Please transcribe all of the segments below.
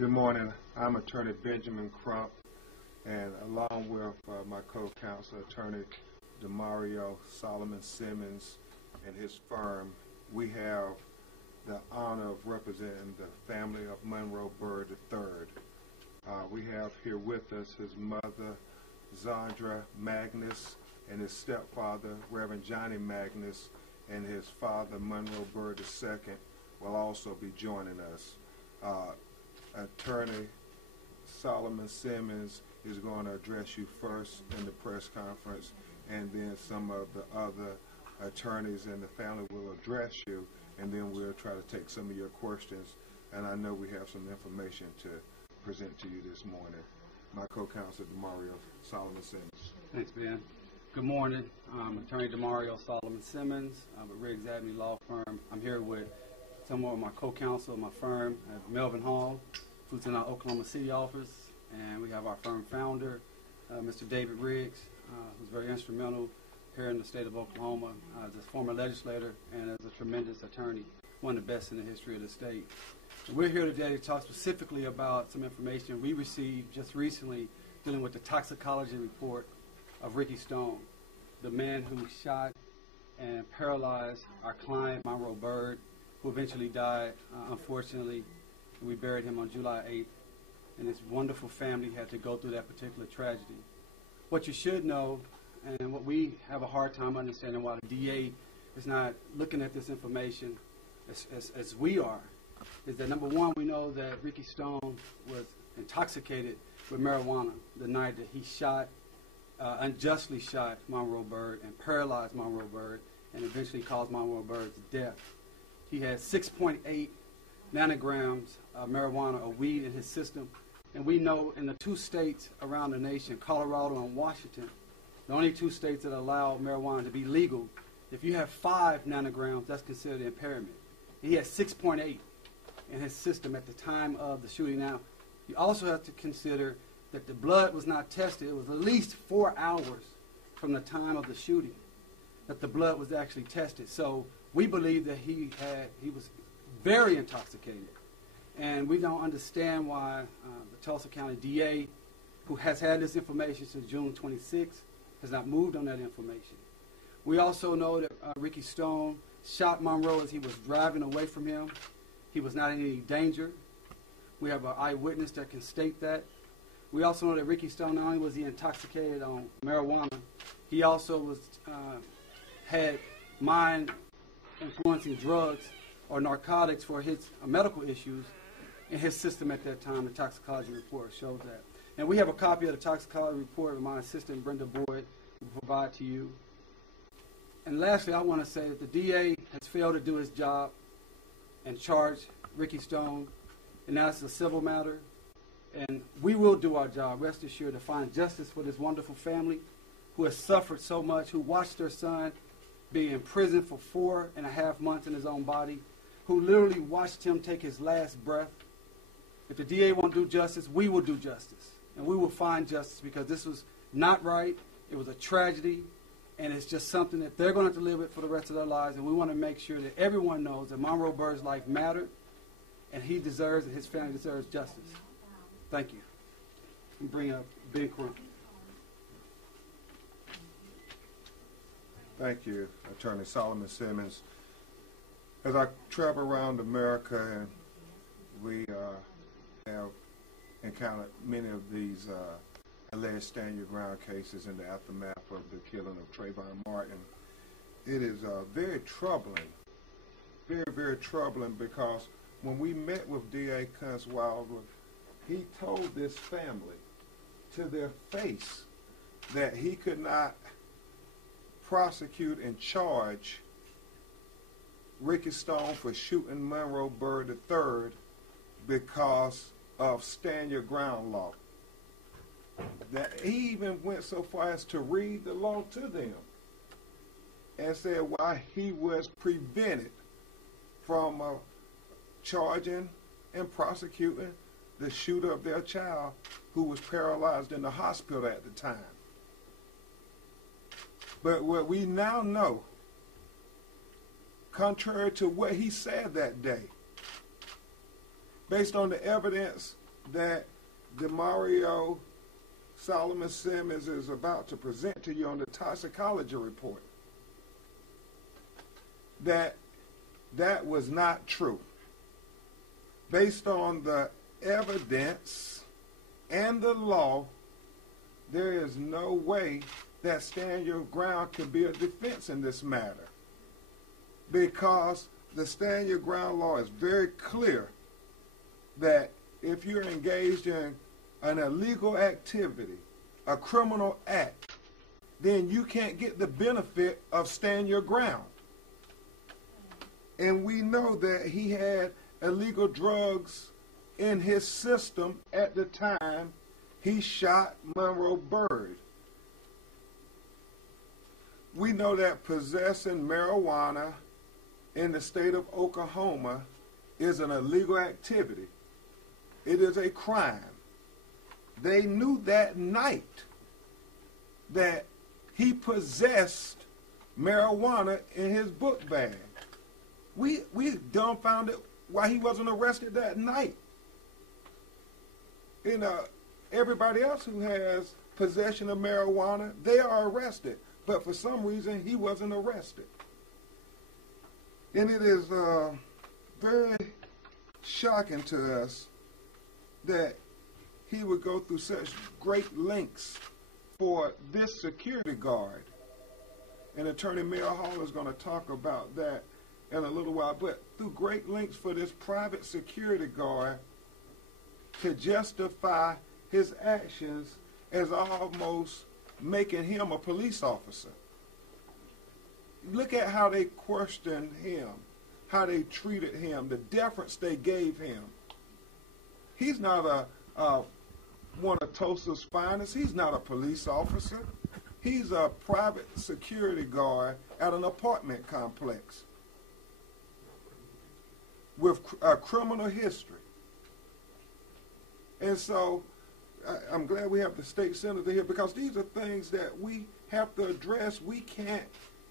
Good morning. I'm Attorney Benjamin Crump, and along with my co-counsel, Attorney DeMario Solomon Simmons and his firm, we have the honor of representing the family of Monroe Bird III. We have here with us his mother, Zandra Magnus, and his stepfather, Reverend Johnny Magnus, and his father, Monroe Bird II, will also be joining us. Attorney Solomon Simmons is going to address you first in the press conference, and then some of the other attorneys in the family will address you, and then we'll try to take some of your questions. And I know we have some information to present to you this morning. My co-counsel, DeMario Solomon Simmons. Thanks, Ben. Good morning. I'm Attorney DeMario Solomon Simmons with Riggs Avenue Law Firm. I'm here with some of my co-counsel, my firm, Melvin Hall, who's in our Oklahoma City office, and we have our firm founder, Mr. David Riggs, who's very instrumental here in the state of Oklahoma as a former legislator and as a tremendous attorney, one of the best in the history of the state. And we're here today to talk specifically about some information we received just recently dealing with the toxicology report of Ricky Stone, the man who shot and paralyzed our client, Monroe Bird, who eventually died, unfortunately. We buried him on July 8th, and his wonderful family had to go through that particular tragedy. What you should know, and what we have a hard time understanding why the DA is not looking at this information as we are, is that number one, we know that Ricky Stone was intoxicated with marijuana the night that he unjustly shot Monroe Bird and paralyzed Monroe Bird and eventually caused Monroe Bird's death. He had 6.8 nanograms of marijuana or weed in his system, and we know in the two states around the nation, Colorado and Washington, the only two states that allow marijuana to be legal, if you have 5 nanograms, that's considered impairment. He had 6.8 in his system at the time of the shooting. Now, you also have to consider that the blood was not tested. It was at least 4 hours from the time of the shooting that the blood was actually tested. So we believe that he was very intoxicated, and we don't understand why the Tulsa County DA, who has had this information since June 26th, has not moved on that information. We also know that Ricky Stone shot Monroe as he was driving away from him. He was not in any danger. We have an eyewitness that can state that. We also know that Ricky Stone, not only was he intoxicated on marijuana, he also had mind-influencing drugs or narcotics for his medical issues in his system at that time. The toxicology report shows that. And we have a copy of the toxicology report that my assistant, Brenda Boyd, will provide to you. And lastly, I want to say that the DA has failed to do his job and charge Ricky Stone, and that's a civil matter. And we will do our job, rest assured, to find justice for this wonderful family who has suffered so much, who watched their son be in prison for 4.5 months in his own body, who literally watched him take his last breath. If the DA won't do justice, we will do justice. And we will find justice, because this was not right. It was a tragedy, and it's just something that they're going to have to live with for the rest of their lives. And we want to make sure that everyone knows that Monroe Bird's life mattered, and he deserves, and his family deserves justice. Thank you. And bring up Ben Crump. Thank you, Attorney Solomon Simmons. As I travel around America, and we have encountered many of these alleged stand-your-ground cases in the aftermath of the killing of Trayvon Martin, it is very troubling, very, very troubling, because when we met with D.A. Kuntz Wilder, he told this family to their face that he could not prosecute and charge Ricky Stone for shooting Monroe Bird III because of stand-your-ground law. That he even went so far as to read the law to them and said why he was prevented from charging and prosecuting the shooter of their child, who was paralyzed in the hospital at the time. But what we now know, contrary to what he said that day, based on the evidence that DeMario Solomon Simmons is about to present to you on the toxicology report, that was not true. Based on the evidence and the law, there is no way that stand your ground can be a defense in this matter, because the stand your ground law is very clear that if you're engaged in an illegal activity, a criminal act, then you can't get the benefit of stand your ground. And we know that he had illegal drugs in his system at the time he shot Monroe Bird. We know that possessing marijuana in the state of Oklahoma is an illegal activity. It is a crime. They knew that night that he possessed marijuana in his book bag. We dumbfounded why he wasn't arrested that night. You know, everybody else who has possession of marijuana, they are arrested. But for some reason, he wasn't arrested. And it is very shocking to us that he would go through such great lengths for this security guard. And Attorney Mayor Hall is going to talk about that in a little while. But through great lengths for this private security guard to justify his actions as almost making him a police officer. Look at how they questioned him, how they treated him, the deference they gave him. He's not one of Tulsa's finest. He's not a police officer. He's a private security guard at an apartment complex with a criminal history. And so I'm glad we have the state senator here, because these are things that we have to address. We can't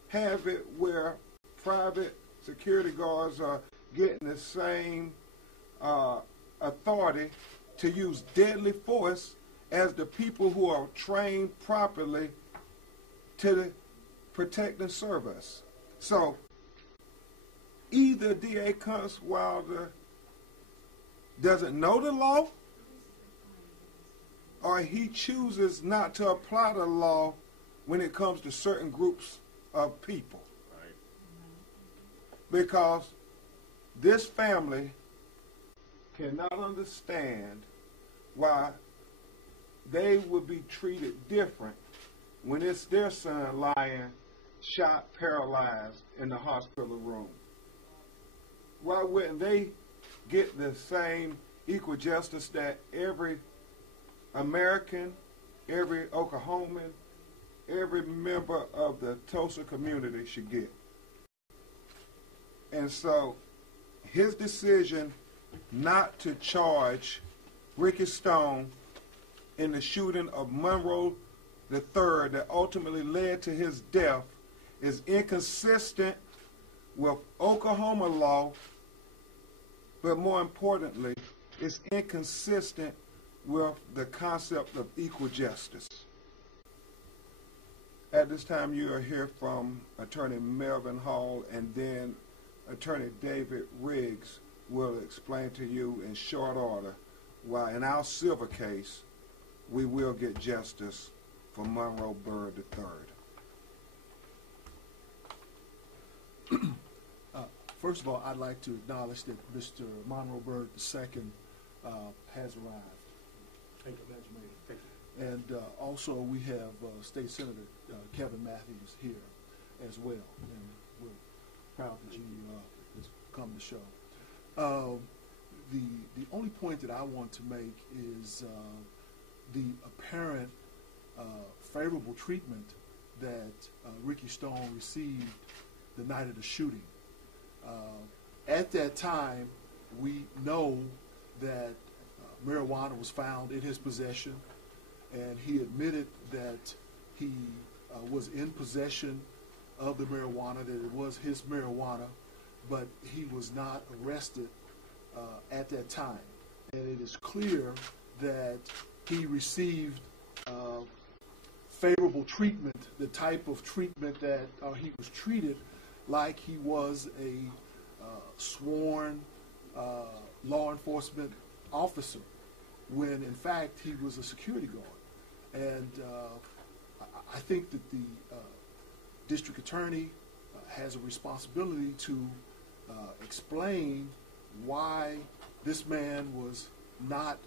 have it where private security guards are getting the same authority to use deadly force as the people who are trained properly to protect and serve us. So either D.A. Kuntz Wilder doesn't know the law, or he chooses not to apply the law when it comes to certain groups of people. Right. Because this family cannot understand why they would be treated different when it's their son lying shot, paralyzed in the hospital room. Why wouldn't they get the same equal justice that every American, every Oklahoman, every member of the Tulsa community should get? And so his decision not to charge Ricky Stone in the shooting of Monroe III that ultimately led to his death is inconsistent with Oklahoma law, but more importantly, it's inconsistent with the concept of equal justice. At this time, you will hear from Attorney Melvin Hall, and then Attorney David Riggs will explain to you in short order why, in our civil case, we will get justice for Monroe Bird III. First of all, I'd like to acknowledge that Mr. Monroe Bird II has arrived. Thank you, Mr. Mayor. Thank you. And also we have State Senator Kevin Matthews here as well. And we're proud that you have come to show. The only point that I want to make is the apparent favorable treatment that Ricky Stone received the night of the shooting. At that time, we know that marijuana was found in his possession, and he admitted that he was in possession of the marijuana, that it was his marijuana, but he was not arrested at that time. and it is clear that he received favorable treatment, the type of treatment that he was treated like he was a sworn law enforcement officer, when in fact he was a security guard. And I think that the district attorney has a responsibility to explain why this man was not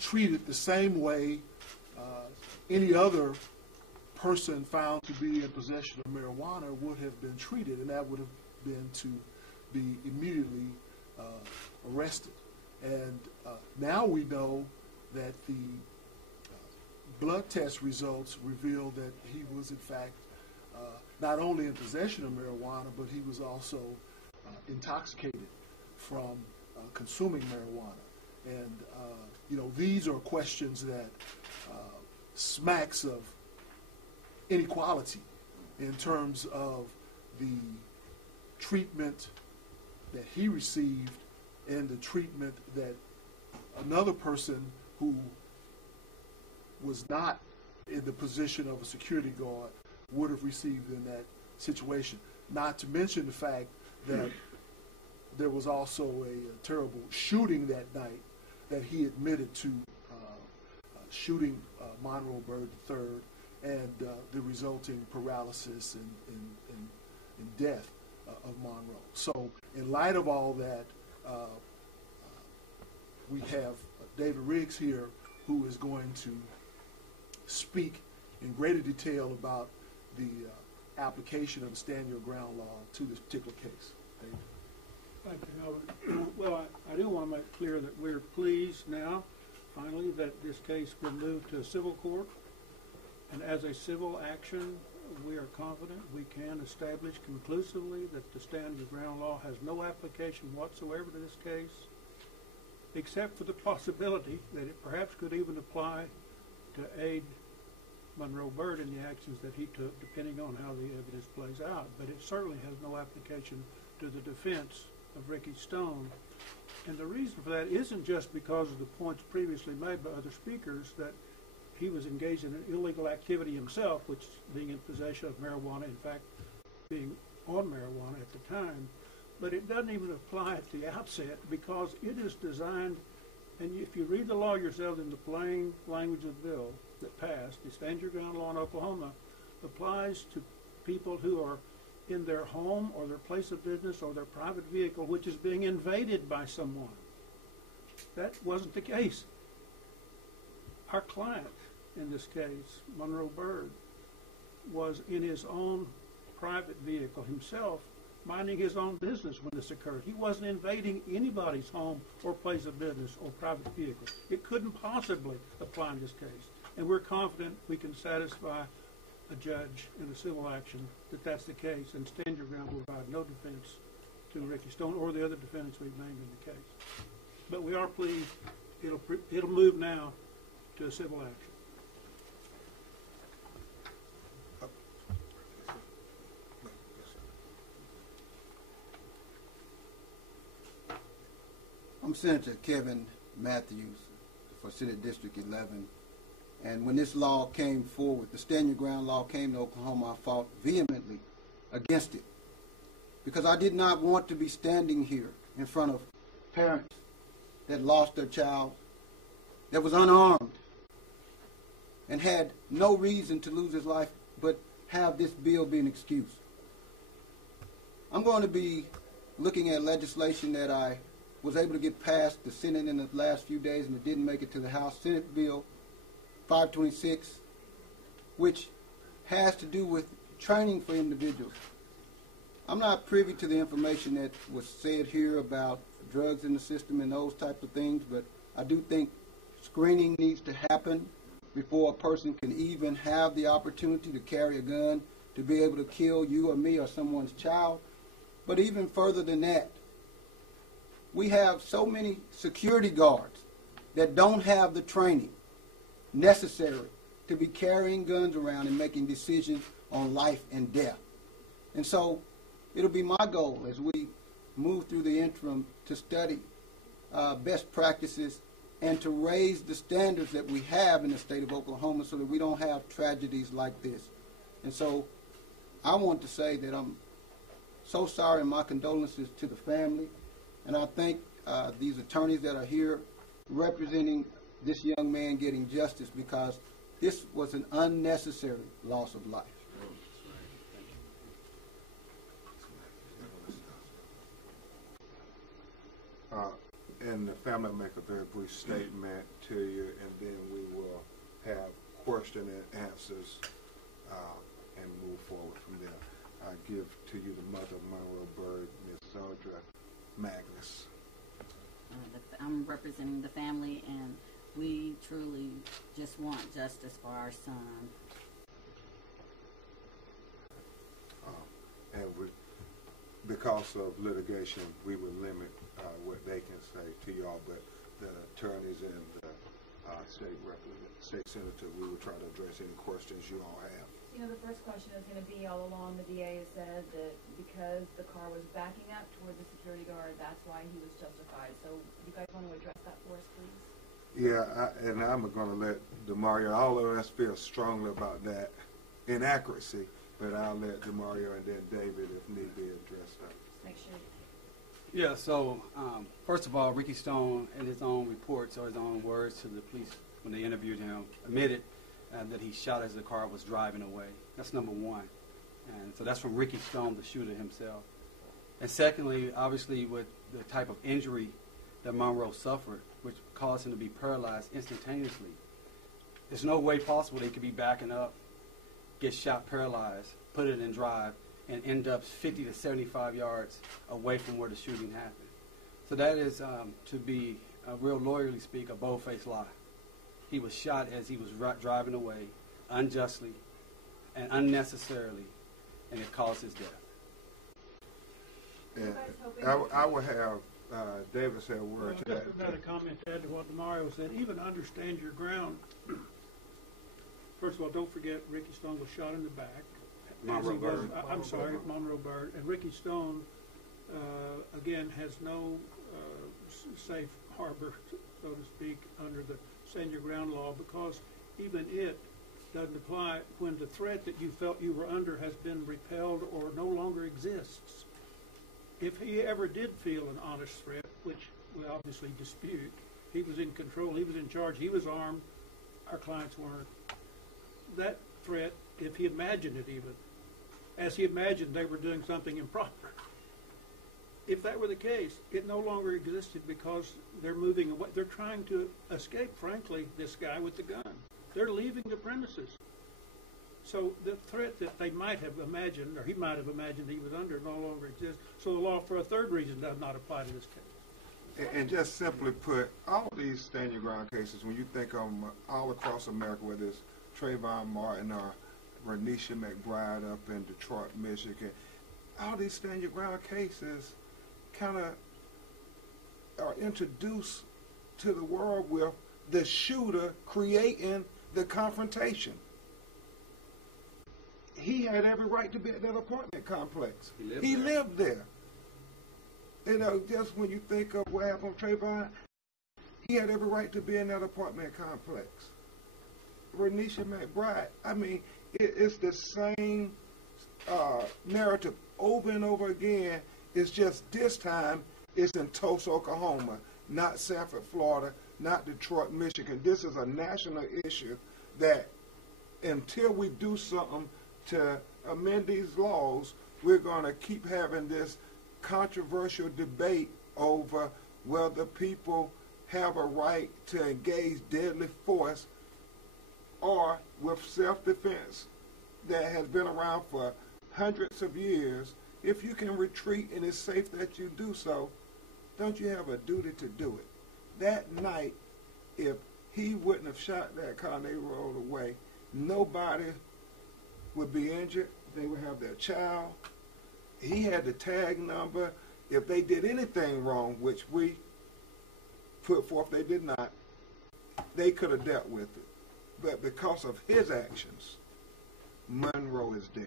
treated the same way any other person found to be in possession of marijuana would have been treated, and that would have been to be immediately arrested. And now we know that the blood test results reveal that he was in fact not only in possession of marijuana, but he was also intoxicated from consuming marijuana. And you know, these are questions that smacks of inequality in terms of the treatment that he received and the treatment that another person who was not in the position of a security guard would have received in that situation. Not to mention the fact that there was also a terrible shooting that night that he admitted to shooting Monroe Bird III and the resulting paralysis and death of Monroe. So in light of all that, we have David Riggs here, who is going to speak in greater detail about the application of the stand your ground law to this particular case. David. Thank you, Howard. Well, I do want to make clear that we're pleased now, finally, that this case will move to a civil court. And as a civil action, we are confident we can establish conclusively that the stand your ground law has no application whatsoever to this case, except for the possibility that it perhaps could even apply to aid Monroe Bird in the actions that he took, depending on how the evidence plays out. But it certainly has no application to the defense of Ricky Stone. And the reason for that isn't just because of the points previously made by other speakers that he was engaged in an illegal activity himself, which being in possession of marijuana, in fact, being on marijuana at the time. But it doesn't even apply at the outset because it is designed, and if you read the law yourself in the plain language of the bill that passed, the stand your ground law in Oklahoma applies to people who are in their home or their place of business or their private vehicle, which is being invaded by someone. That wasn't the case. Our client in this case, Monroe Bird, was in his own private vehicle himself, minding his own business when this occurred. He wasn't invading anybody's home or place of business or private vehicle. It couldn't possibly apply in this case. And we're confident we can satisfy a judge in a civil action that that's the case, and stand your ground will provide no defense to Ricky Stone or the other defendants we've named in the case. But we are pleased it'll move now to a civil action. I'm Senator Kevin Matthews for Senate District 11. And when this law came forward, the stand your ground law came to Oklahoma, I fought vehemently against it because I did not want to be standing here in front of parents that lost their child, that was unarmed, and had no reason to lose his life but have this bill be an excuse. I'm going to be looking at legislation that I was able to get past the Senate in the last few days and it didn't make it to the House. Senate Bill 526, which has to do with training for individuals. I'm not privy to the information that was said here about drugs in the system and those types of things, but I do think screening needs to happen before a person can even have the opportunity to carry a gun, to be able to kill you or me or someone's child. But even further than that, we have so many security guards that don't have the training necessary to be carrying guns around and making decisions on life and death. And so it'll be my goal as we move through the interim to study best practices and to raise the standards that we have in the state of Oklahoma so that we don't have tragedies like this. And so I want to say that I'm so sorry, and my condolences to the family. And I thank these attorneys that are here representing this young man getting justice, because this was an unnecessary loss of life. And the family will make a very brief statement to you, and then we will have question and answers and move forward from there. I give to you the mother of Monroe Bird, Ms. Zodra Magnus. I'm representing the family, and we truly just want justice for our son. And because of litigation, we will limit what they can say to y'all, but the attorneys and the state senator, we will try to address any questions you all have. You know, the first question is going to be, all along the DA has said that because the car was backing up toward the security guard, that's why he was justified. So you guys want to address that for us, please? Yeah, and I'm going to let DeMario, all of us feel strongly about that inaccuracy, but I'll let DeMario and then David, if need be, address that. Just make sure. Yeah, so first of all, Ricky Stone, in his own reports or his own words to the police when they interviewed him, admitted that he shot as the car was driving away. That's number one. And so that's from Ricky Stone, the shooter himself. And secondly, obviously with the type of injury that Monroe suffered, which caused him to be paralyzed instantaneously, there's no way possible that he could be backing up, get shot paralyzed, put it in drive, and end up 50 to 75 yards away from where the shooting happened. So that is, to be real lawyerly speak, a bold-faced lie. He was shot as he was driving away unjustly and unnecessarily, and it caused his death. And I will have David say a word to that. Just another comment to add to what DeMario said. Even understand your ground. First of all, don't forget Ricky Stone was shot in the back. Monroe Bird. Monroe Bird. And Ricky Stone, again, has no safe harbor, so to speak, under the stand your ground law, because even it doesn't apply when the threat that you felt you were under has been repelled or no longer exists. If he ever did feel an honest threat, which we obviously dispute, he was in control, he was in charge, he was armed, our clients weren't. That threat, if he imagined it even, as he imagined they were doing something improper, if that were the case, it no longer existed because they're moving away. They're trying to escape, frankly, this guy with the gun. They're leaving the premises. So the threat that they might have imagined, or he might have imagined he was under, no longer exists. So the law, for a third reason, does not apply to this case. And just simply put, all these stand your ground cases, when you think of them all across America, whether it's Trayvon Martin or Renisha McBride up in Detroit, Michigan, all these stand your ground cases kind of are introduced to the world with the shooter creating the confrontation. He had every right to be at that apartment complex. He lived there. You know, just when you think of what happened with Trayvon, he had every right to be in that apartment complex. Renisha McBride, I mean, it's the same narrative over and over again. It's just this time it's in Tulsa, Oklahoma, not Sanford, Florida, not Detroit, Michigan. This is a national issue that until we do something to amend these laws, we're going to keep having this controversial debate over whether people have a right to engage deadly force or with self-defense that has been around for hundreds of years. If you can retreat and it's safe that you do so, don't you have a duty to do it? That night, if he wouldn't have shot that car and they rolled away, nobody would be injured. They would have their child. He had the tag number. If they did anything wrong, which we put forth they did not, they could have dealt with it. But because of his actions, Monroe is dead.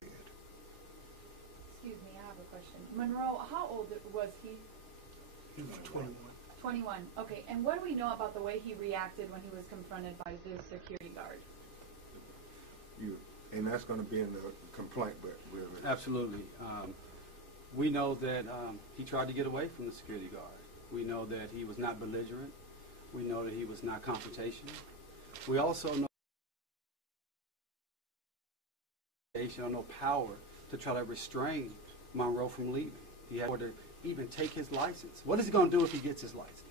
Excuse me, I have a question. Monroe, how old was he? He was 21. 21. Okay, and what do we know about the way he reacted when he was confronted by this security guard? And that's going to be in the complaint, but we'll... Absolutely. We know that he tried to get away from the security guard. We know that he was not belligerent. We know that he was not confrontational. We also know no power to try to restrain Monroe from leaving. He had to even take his license. What is he going to do if he gets his license?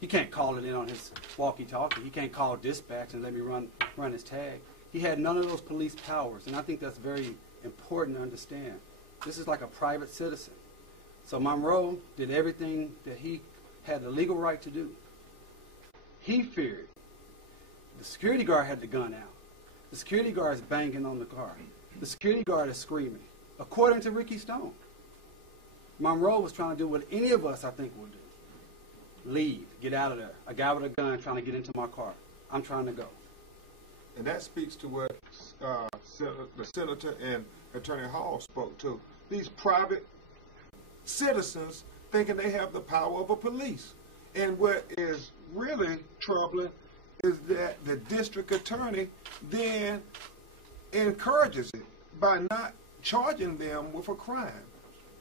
He can't call it in on his walkie-talkie. He can't call dispatch and let me run his tag. He had none of those police powers, and I think that's very important to understand. This is like a private citizen. So Monroe did everything that he had the legal right to do. He feared. The security guard had the gun out. The security guard is banging on the car. The security guard is screaming. According to Ricky Stone, Monroe was trying to do what any of us, I think, would do. Leave. Get out of there. A guy with a gun trying to get into my car. I'm trying to go. And that speaks to what the Senator and Attorney Hall spoke to. These private citizens thinking they have the power of a police. And what is really troubling is that the district attorney then encourages it by not charging them with a crime.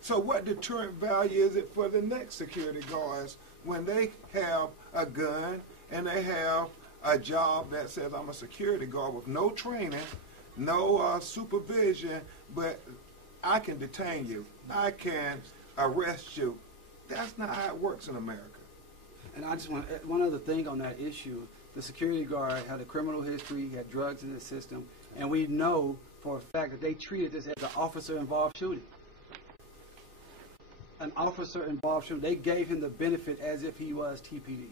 So what deterrent value is it for the next security guards when they have a gun and they have a job that says I'm a security guard with no training, no supervision, but I can detain you, I can arrest you? That's not how it works in America. And I just want one other thing on that issue. The security guard had a criminal history, he had drugs in his system, and we know for a fact that they treated this as an officer-involved shooting. An officer-involved shooting. They gave him the benefit as if he was TPD.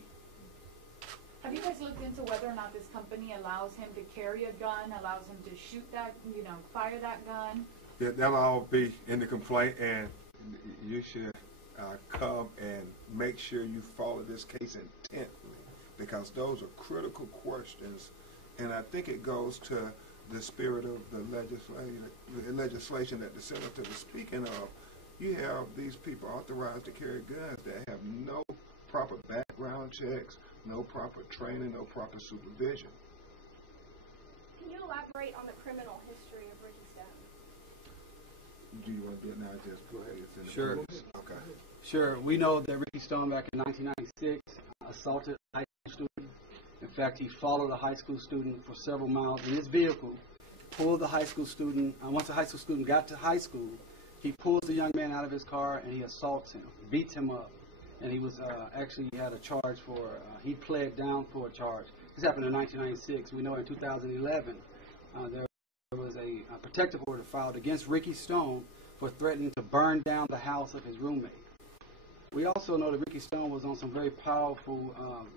Have you guys looked into whether or not this company allows him to carry a gun, allows him to shoot that, fire that gun? Yeah, that'll all be in the complaint, and you should come and make sure you follow this case intently, because those are critical questions, and I think it goes to the spirit of the legislation that the senator was speaking of. You have these people authorized to carry guns that have no proper background checks, no proper training, no proper supervision. Can you elaborate on the criminal history of Ricky Stone? Do you want to do it now? Just go ahead. It's in the Sure. books. Okay. Sure. We know that Ricky Stone back in 1996 assaulted a high school student. In fact, he followed a high school student for several miles in his vehicle, pulled the high school student. Once the high school student got to high school, he pulls the young man out of his car and he assaults him, beats him up. And he was actually had a charge for, he pled down for a charge. This happened in 1996. We know in 2011 there was a protective order filed against Ricky Stone for threatening to burn down the house of his roommate. We also know that Ricky Stone was on some very powerful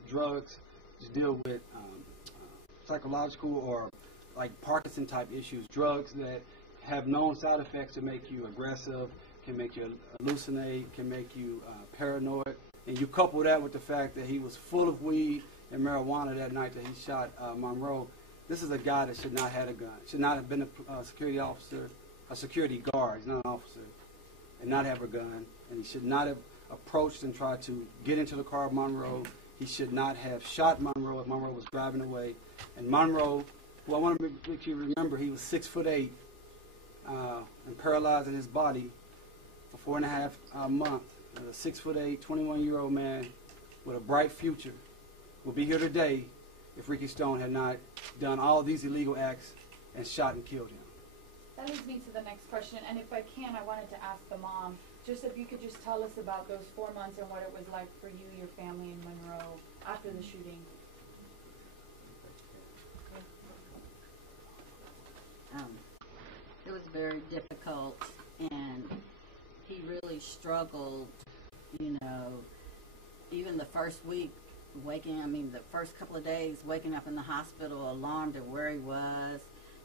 drugs to deal with psychological or like Parkinson type issues, drugs that have known side effects to make you aggressive, can make you hallucinate, can make you paranoid. And you couple that with the fact that he was full of weed and marijuana that night that he shot Monroe. This is a guy that should not have had a gun, should not have been a security officer, a security guard, he's not an officer, and not have a gun. And he should not have approached and tried to get into the car of Monroe. He should not have shot Monroe if Monroe was driving away. And Monroe, who I want to make you remember, he was 6'8", and paralyzed in his body for 4.5 months. A 6'8", 21-year-old man with a bright future will be here today if Ricky Stone had not done all these illegal acts and shot and killed him. That leads me to the next question, and if I can, I wanted to ask the mom, just if you could just tell us about those 4 months and what it was like for you, your family in Monroe after the shooting. It was very difficult, and he really struggled, even the first week, the first couple of days, waking up in the hospital, alarmed at where he was,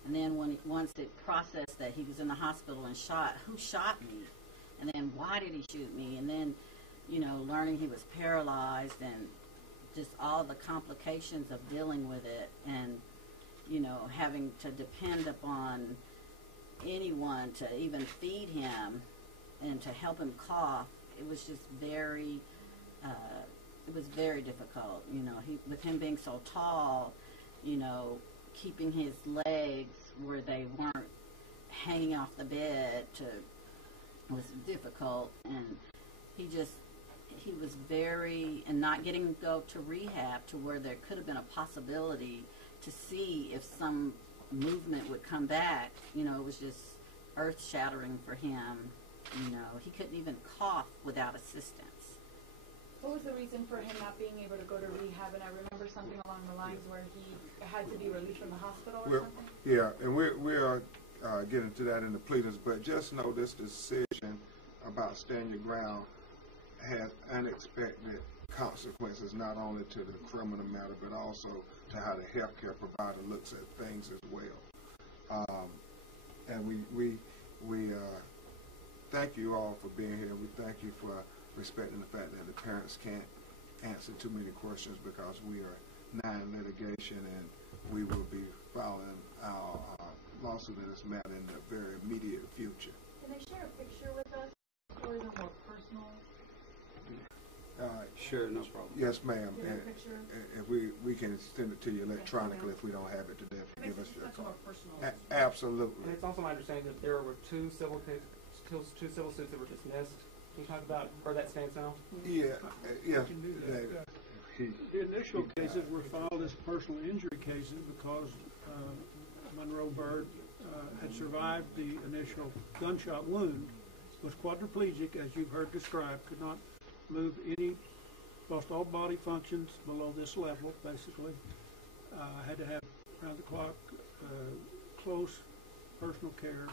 and then once it processed that he was in the hospital and shot, who shot me? And then why did he shoot me? And then, learning he was paralyzed and just all the complications of dealing with it and, having to depend upon anyone to even feed him and to help him cough. It was just very it was very difficult. You know, with him being so tall, you know, keeping his legs where they weren't hanging off the bed was difficult, and he was very, and not getting to go to rehab to where there could have been a possibility to see if some movement would come back. You know, it was just earth-shattering for him. You know, he couldn't even cough without assistance. What was the reason for him not being able to go to rehab? And I remember something along the lines where he had to be released from the hospital or something? Yeah, and we're getting to that in the pleadings, but just know this decision about stand your ground has unexpected consequences, not only to the criminal matter, but also to how the healthcare provider looks at things as well. And we thank you all for being here. We thank you for respecting the fact that the parents can't answer too many questions because we are now in litigation, and we will be filing our lawsuit in this matter in the very immediate future. Can they share a picture with us, or is it more personal? Sure, no problem. Yes, ma'am. Get a picture? If we can send it to you electronically if we don't have it today. Give us your call. Personal. Absolutely. And it's also my understanding that there were two civil suits that were dismissed. Can you talk about where that stands now? Yeah. I can do that. The initial cases were filed as personal injury cases because Monroe Bird had survived the initial gunshot wound, was quadriplegic, as you've heard described, could not move lost all body functions below this level, basically. Had to have round-the-clock, close personal care.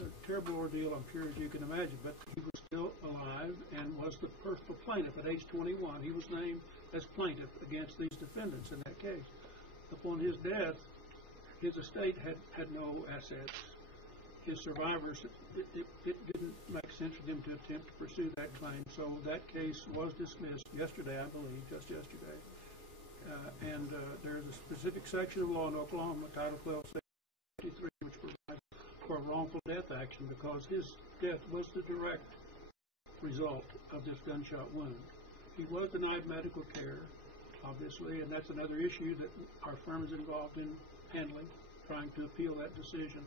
A terrible ordeal, I'm sure, as you can imagine, but he was still alive and was the personal plaintiff at age 21. He was named as plaintiff against these defendants in that case. Upon his death, his estate had no assets. His survivors, it didn't make sense for them to attempt to pursue that claim, so that case was dismissed yesterday, I believe, just yesterday. And there's a specific section of law in Oklahoma, Title 12, Section 53, which provides for a wrongful death action because his death was the direct result of this gunshot wound. He was denied medical care, obviously, and that's another issue that our firm is involved in handling, trying to appeal that decision.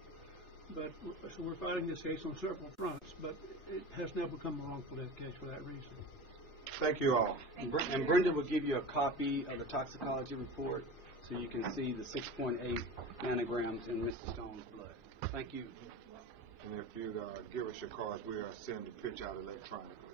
But so we're fighting this case on several fronts, but it has now become a wrongful death case for that reason. Thank you all. And Brenda will give you a copy of the toxicology report so you can see the 6.8 nanograms in Mr. Stone's blood. Thank you. And if you give us your cards, we'll send the picture out electronically.